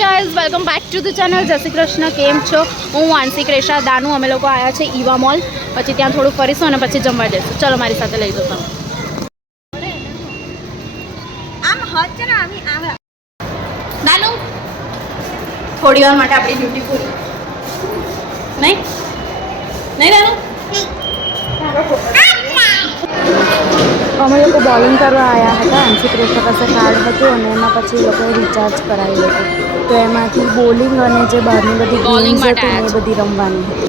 Guys welcome back to the channel. જય શ્રી કૃષ્ણ. કેમ છો? હું વાંશિક રેશા દાનુ. અમે લોકો આવ્યા છે ઈવા મોલ. પછી ત્યાં થોડું ફરીશું અને પછી જમવા જઈશું. ચલો મારી સાથે લઈ જતો. દાનુ થોડી વાર માટે આપણી ડ્યુટી પૂરી. નહીં નહીં દાનુ. અમે લોકો બોલિંગ કરવા આવ્યા હતા. અંશિક રેશા પાસે કાર્ડ હતું અને એમાં પછી એ લોકોએ રિચાર્જ કરાવી હતું. તો એમાંથી બોલિંગ અને જે બહારની બધી ગેમ્સ હતી ને એ બધી રમવાની હતી.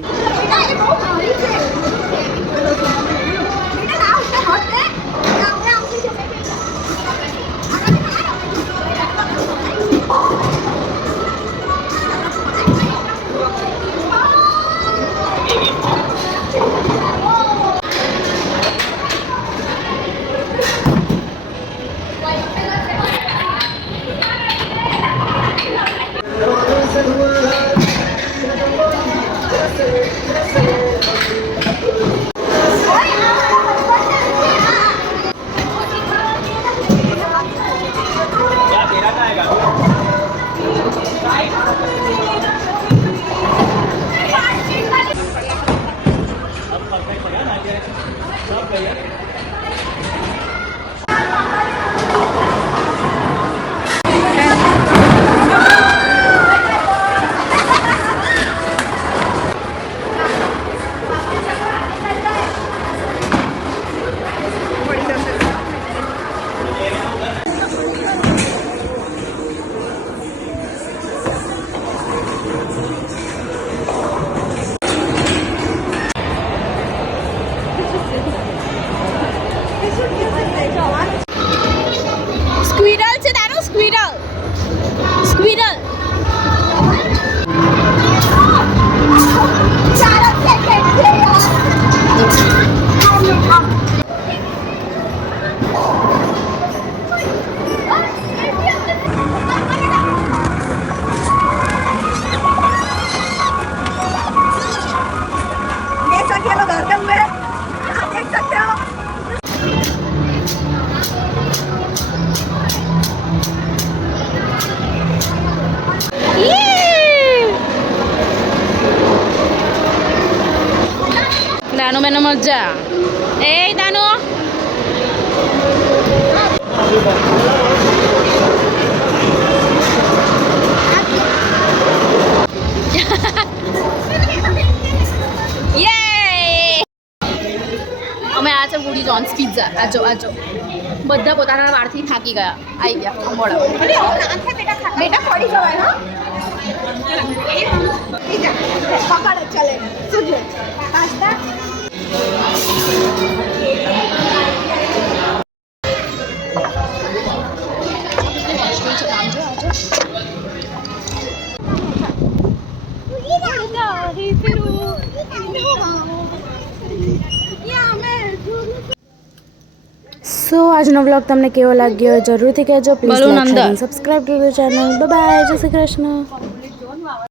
સ્ક્વિરલ છે તારો. સ્ક્વિરલ સ્ક્વિરલ દાનુ બેનો મજા. એ દાનુ અમે આ છે વુડી જોન્સ પિઝા. આજો આજો બધા પોતાના વાળથી થાકી ગયા. આવી ગયા અંબોડા. બેટા પડી જવાય. પકડો ચલે સુજો પાસ્તા સો આજનો વ્લોગ તમને કેવો લાગ્યો જરૂરથી કહેજો. પ્લીઝ લાઈક અને subscribe to the channel. Bye bye. જય શ્રી કૃષ્ણ.